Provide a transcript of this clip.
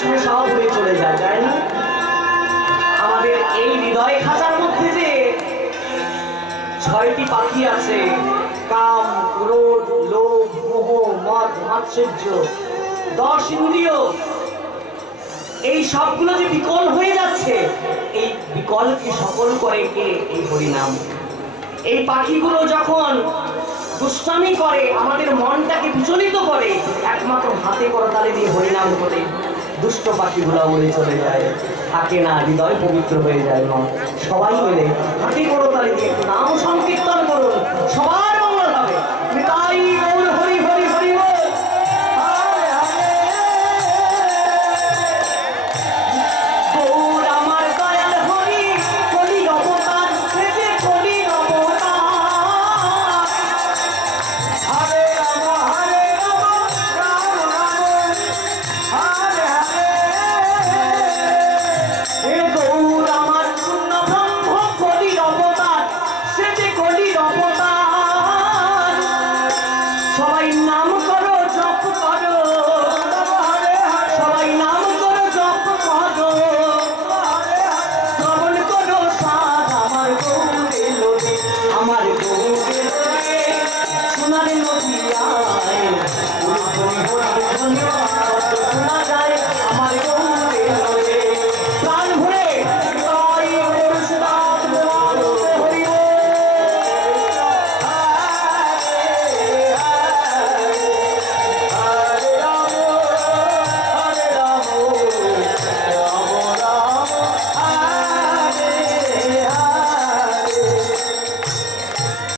শুনে সব হয়ে চলে যায়, তাই না? আমাদের এই হৃদয় খাঁচার মধ্যে যে 6টি পাখি আছে, কাম, ক্রোধ, লোভ, মোহ, মদ, মাৎসর্য, 10 ইন্দ্রিয়, এই সবগুলো যে বিকল হয়ে যাচ্ছে, এই বিকলকে সফল করে কে? এই হরিনাম। এই পাখিগুলো যখন দুষ্টামি করে, আমাদের মনটাকে বিচলিত করে, একমাত্র হাতে করতালি দিয়ে হরিনাম করে দুষ্ট পাখিগুলো উড়ে চলে যায়, থাকে না, হৃদয় পবিত্র হয়ে যায়। মন সবাই মিলে হাতে করতালি দিয়ে একটু নাম সংকীর্তন করুন, সবার মঙ্গল হবে। তাই গৌর হরি হরি হরি বল। শোনা যায়